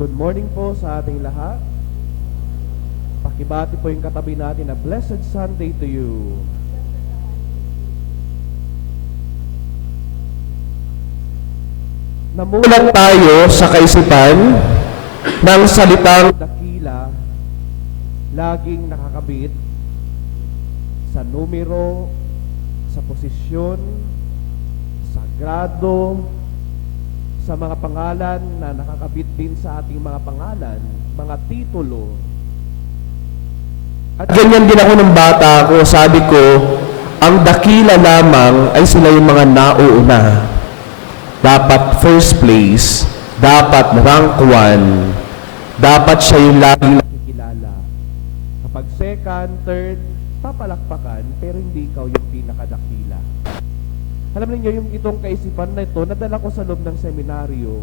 Good morning po sa ating lahat. Pakibati po yung katabi natin na Blessed Sunday to you. Namulat tayo sa kaisipan ng salitang dakila, laging nakakabit sa numero, sa posisyon, sa grado, sa mga pangalan na nakakabit din sa ating mga pangalan, mga titulo. At ganyan din ako ng bata ako, sabi ko, ang dakila lamang ay sila yung mga nauuna. Dapat first place, dapat rank 1, dapat siya yung laging nakikilala. Kapag second, third, papalakpakan, pero hindi ikaw yung pinakadakila. Alam niyo yung itong kaisipan na ito, nadala ko sa loob ng seminaryo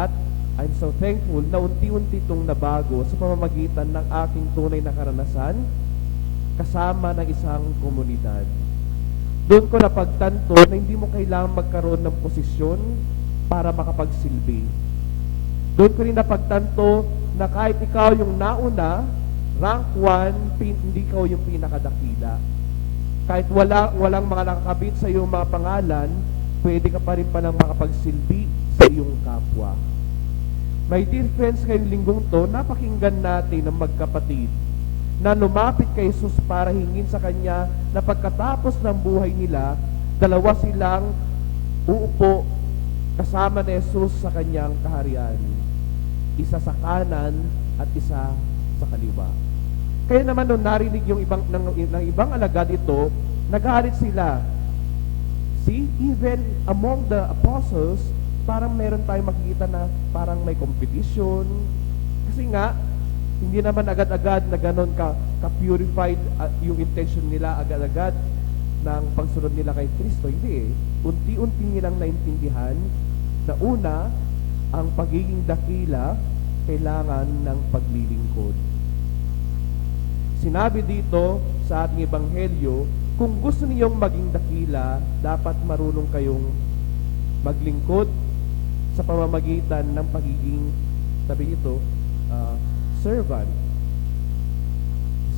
at I'm so thankful na unti-unti itong nabago sa pamamagitan ng aking tunay na karanasan kasama ng isang komunidad. Doon ko napagtanto na hindi mo kailangan magkaroon ng posisyon para makapagsilbi. Doon ko rin napagtanto na kahit ikaw yung nauna, rank 1, hindi ikaw yung pinakadakila. Kahit walang mga nakakabit sa iyong mga pangalan, pwede ka pa rin palang makapagsilbi sa iyong kapwa. My dear friends, ngayong linggong to, napakinggan natin ng magkapatid na lumapit kay Jesus para hingin sa Kanya na pagkatapos ng buhay nila, dalawa silang uupo kasama ni Jesus sa Kanyang kaharian. Isa sa kanan at isa sa kaliwa. Kaya naman nung narinig yung ng ibang alagad ito, nagalit sila. See, even among the apostles, parang meron tayong makikita na parang may competition. Kasi nga, hindi naman agad-agad na ganon ka-purified yung intention nila agad-agad ng pagsunod nila kay Kristo. Hindi eh. Unti-unti nilang naintindihan na una, ang pagiging dakila kailangan ng paglilingkod. Sinabi dito sa ating ebanghelyo, kung gusto niyong maging dakila, dapat marunong kayong maglingkod sa pamamagitan ng pagiging, sabi nito, servant.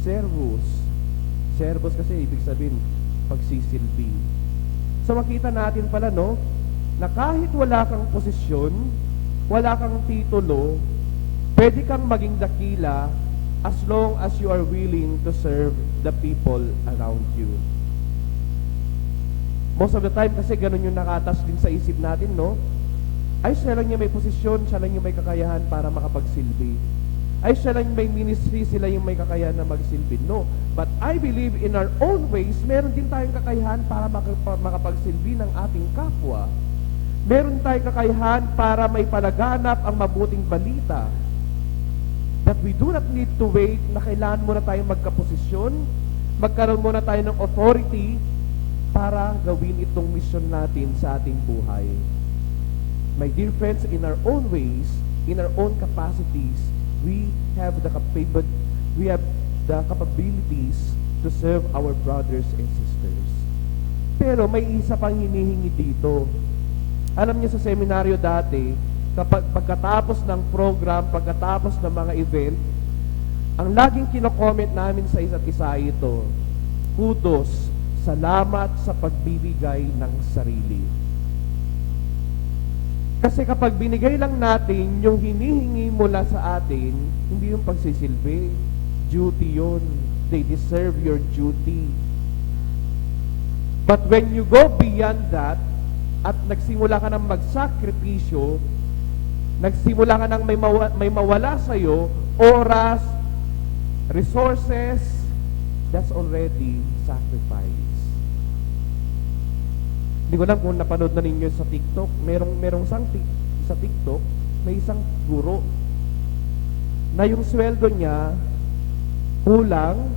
Servus. Servus kasi ibig sabihin pagsisilbi. So makita natin pala, no, na kahit wala kang posisyon, wala kang titulo, pwede kang maging dakila as long as you are willing to serve the people around you. Most of the time kasi ganun yung nakatas din sa isip natin, no? Ay, siya lang yung may posisyon, siya lang yung may kakayahan para makapagsilbi. Ay, siya lang yung may ministry, sila yung may kakayahan na magsilbi. No. But I believe in our own ways, meron din tayong kakayahan para makapagsilbi ng ating kapwa. Meron tayong kakayahan para may palaganap ang mabuting balita. That we do not need to wait na kailangan muna tayong magkaposisyon, magkaroon muna tayo ng authority para gawin itong mission natin sa ating buhay. My dear friends, in our own ways, in our own capacities, we have the capabilities to serve our brothers and sisters. Pero may isa pang hinihingi dito. Alam niyo sa seminaryo dati, kapag pagkatapos ng program, pagkatapos ng mga event, ang laging kino-comment namin sa isa't isa ito, kudos, salamat sa pagbibigay ng sarili. Kasi kapag binigay lang natin yung hinihingi mula sa atin, hindi yung pagsisilbi, duty yun. They deserve your duty. But when you go beyond that, at nagsimula ka ng magsakripisyo, nagsimula ka ng may mawala sa'yo, oras, resources, that's already sacrifice. Hindi ko alam kung napanood na ninyo sa TikTok, merong sa TikTok, may isang guro na yung sweldo niya kulang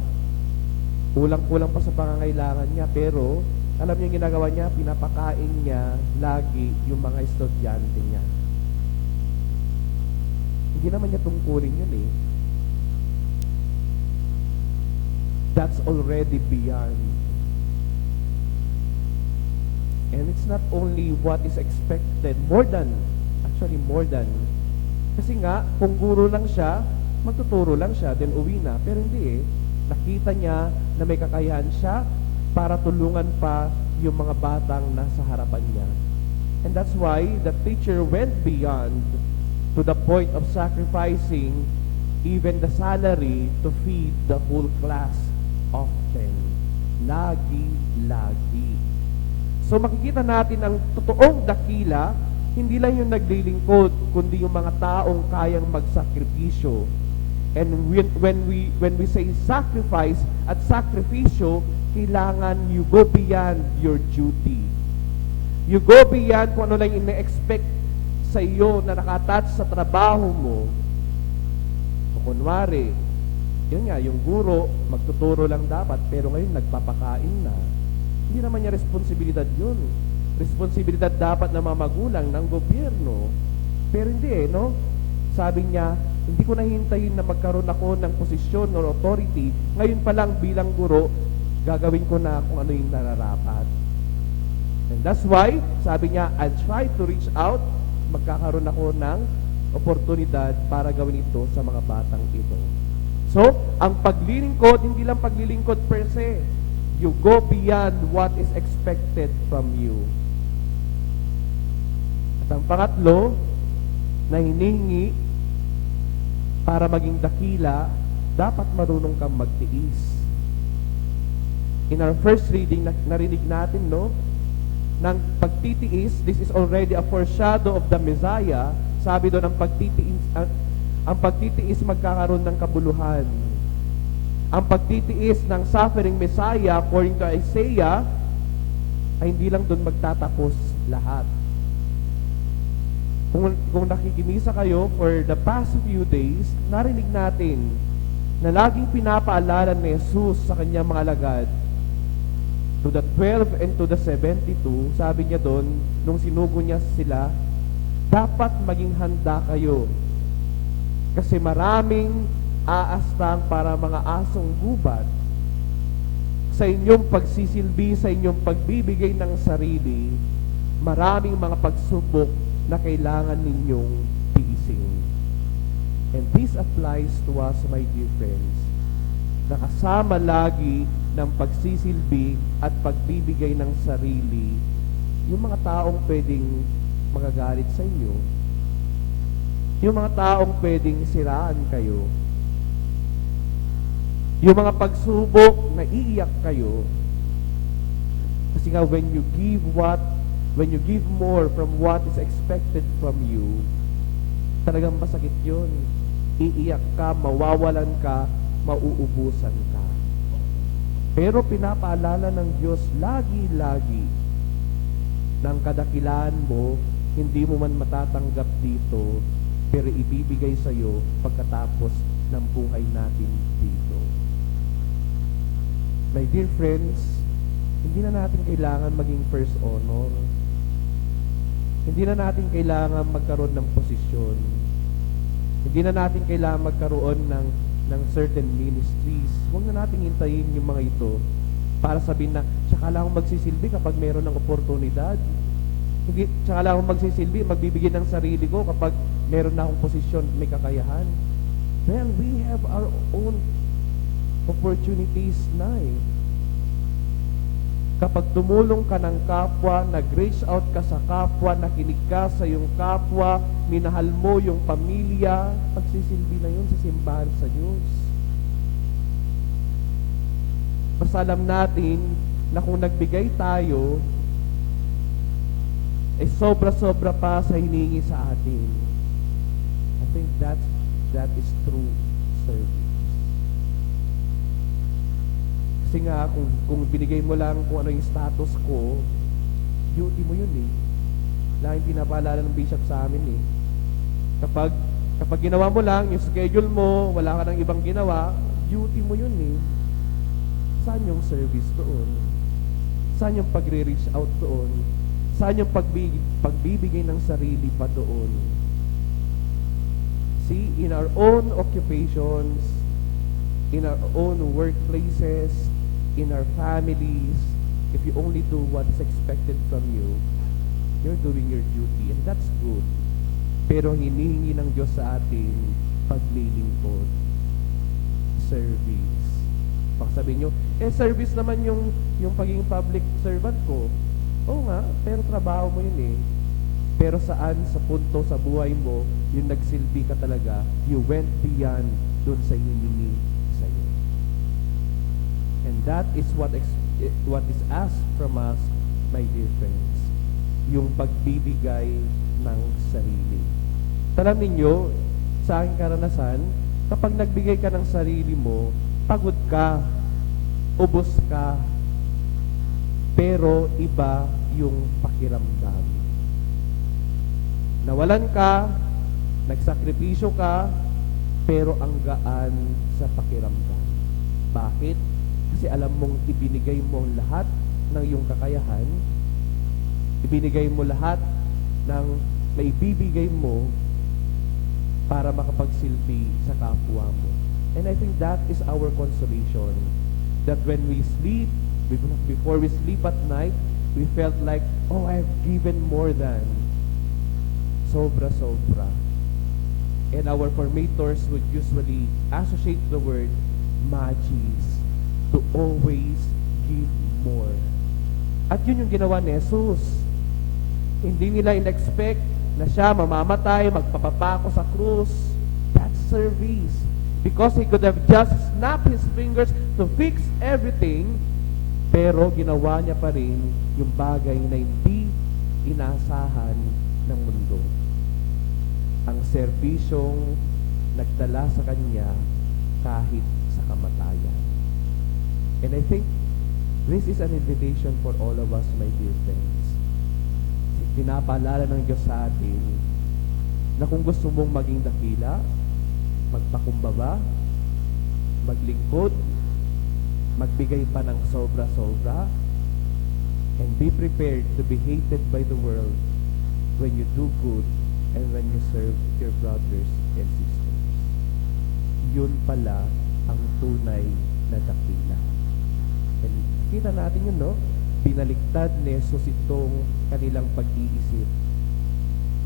pa sa pangangailangan niya, pero alam niyo yung ginagawa niya, pinapakain niya lagi yung mga estudyante niya. Hindi naman niya tungkulin yun eh. That's already beyond. And it's not only what is expected, more than Kasi nga, kung guro lang siya, magtuturo lang siya, then uwi na. Pero hindi eh. Nakita niya na may kakayahan siya para tulungan pa yung mga batang nasa harapan niya. And that's why the teacher went beyond to the point of sacrificing even the salary to feed the whole class of 10. Lagi-lagi. So makikita natin ang totoong dakila, hindi lang yung naglilingkod, kundi yung mga taong kayang magsakripisyo. And when we say sacrifice at sakripisyo, kailangan you go beyond your duty. You go beyond kung ano lang ina-expect sa iyo na nakatouch sa trabaho mo. O kunwari, yun nga, yung guro, magtuturo lang dapat, pero ngayon nagpapakain na. Hindi naman niya responsibilidad yun. Responsibilidad dapat ng mga magulang, ng gobyerno. Pero hindi eh, no? Sabi niya, hindi ko nahintayin na magkaroon ako ng posisyon or authority. Ngayon pa lang bilang guro, gagawin ko na kung ano yung nararapat. And that's why, sabi niya, I'll try to reach out, magkakaroon ako ng oportunidad para gawin ito sa mga batang ito. So, ang paglilingkod, hindi lang paglilingkod per se. You go beyond what is expected from you. At ang pangatlo, na hinihingi para maging dakila, dapat marunong kang magtiis. In our first reading, narinig natin, no? Ng pagtitiis, this is already a foreshadow of the Messiah. Sabi doon, ang pagtitiis magkakaroon ng kabuluhan. Ang pagtitiis ng suffering Messiah, according to Isaiah, ay hindi lang doon magtatapos lahat. Kung nakikimisa kayo for the past few days, narinig natin na laging pinapaalala ni Jesus sa kanyang mga alagad, to the 12 and to the 72, sabi niya doon, nung sinugo niya sila, dapat maging handa kayo. Kasi maraming aastang para mga asong gubat sa inyong pagsisilbi, sa inyong pagbibigay ng sarili, maraming mga pagsubok na kailangan ninyong tiisin. And this applies to us, my dear friends. Nakasama lagi ng pagsisilbi at pagbibigay ng sarili yung mga taong pwedeng magagalit sa inyo, yung mga taong pwedeng siraan kayo, yung mga pagsubok na iiyak kayo. Kasi nga, when you give more from what is expected from you, talagang masakit yun. Iiyak ka, mawawalan ka, mauubusan ka. Pero pinapaalala ng Diyos lagi-lagi ng kadakilaan mo, hindi mo man matatanggap dito, pero ibibigay sa iyo pagkatapos ng buhay natin dito. My dear friends, hindi na natin kailangan maging first honor. Hindi na natin kailangan magkaroon ng posisyon. Hindi na natin kailangan magkaroon ng certain ministries. Huwag na natin hintayin yung mga ito para sabihin na, tsaka lang akong magsisilbi kapag mayroon ng oportunidad. Hindi, tsaka lang akong magsisilbi, magbibigay ng sarili ko kapag meron na akong posisyon, may kakayahan. Well, we have our own opportunities na eh. Kapag tumulong ka ng kapwa, nag-reach out ka sa kapwa, nakinig ka sa iyong kapwa, minahal mo yung pamilya, pagsisilbi na yun sa simbahan sa Diyos. Basta alam natin na kung nagbigay tayo, ay sobra-sobra pa sa hiningi sa atin. I think that is true service. Kasi nga, kung binigay mo lang kung ano yung status ko, duty mo yun eh. Laging pinapaalala ng bishop sa amin eh. Kapag ginawa mo lang, yung schedule mo, wala ka ng ibang ginawa, duty mo yun eh. Saan yung service doon? Saan yung pagre-reach out doon? Saan yung pagbibigay ng sarili pa doon? See, in our own occupations, in our own workplaces, in our families, if you only do what is expected from you, you're doing your duty, and that's good. Pero hinihingi ng Diyos sa atin paglilingkod, service. Baka sabihin nyo, service naman yung pagiging public servant ko. Oo nga, pero trabaho mo yun eh. Pero saan sa punto sa buhay mo, yung nagsilbi ka talaga, you went beyond dun sa hiningi sa'yo. And that is what is asked from us, my dear friends. Yung pagbibigay ng sarili. Alam ninyo, sa aking karanasan, kapag nagbigay ka ng sarili mo, pagod ka, ubos ka, pero iba yung pakiramdam. Nawalan ka, nagsakripisyo ka, pero ang gaan sa pakiramdam. Bakit? Kasi alam mong ibinigay mo ang lahat ng iyong kakayahan, ibinigay mo lahat ng maibibigay mo para makapagsilbi sa kapwa mo. And I think that is our consolation. That when we sleep, before we sleep at night, we felt like, oh, I've given more than. Sobra-sobra. And our formators would usually associate the word magis, to always give more. At yun yung ginawa ni Jesus. Hindi nila in-expect na siya mamamatay, magpapapako sa krus. That's service. Because he could have just snapped his fingers to fix everything, pero ginawa niya pa rin yung bagay na hindi inaasahan ng mundo. Ang serbisyong nagdala sa kanya kahit sa kamatayan. And I think this is an invitation for all of us, my dear friends. Pinapaalala ng Diyos sa atin na kung gusto mong maging dakila, magpakumbaba, maglingkod, magbigay pa ng sobra-sobra, and be prepared to be hated by the world when you do good and when you serve your brothers and sisters. Yun pala ang tunay na dakila. And kita natin yun, no? Binaliktad ni Jesus itong kanilang pag-iisip.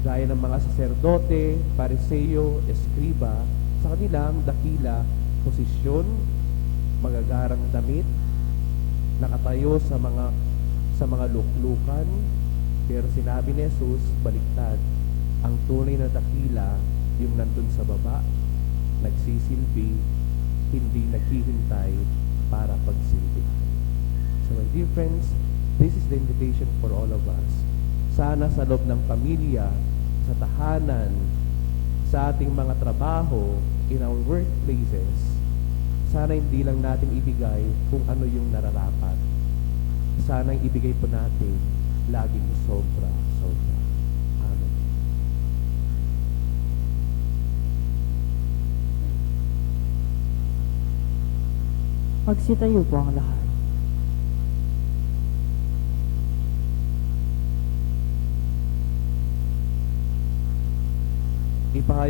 Gaya ng mga saserdote, pariseo, eskriba, sa kanilang dakila, posisyon, magagarang damit, nakatayo sa mga luklukan, pero sinabi ni Jesus, baliktad, ang tunay na dakila, yung nandun sa baba, nagsisilbi, hindi naghihintay para pagsilbihan. So my dear friends, this is the invitation for all of us. Sana sa loob ng pamilya, sa tahanan, sa ating mga trabaho, in our workplaces, sana hindi lang natin ibigay kung ano yung nararapat. Sana ibigay po natin laging sobra-sobra. Amen. Magsitayo po ang lahat. Ipahayag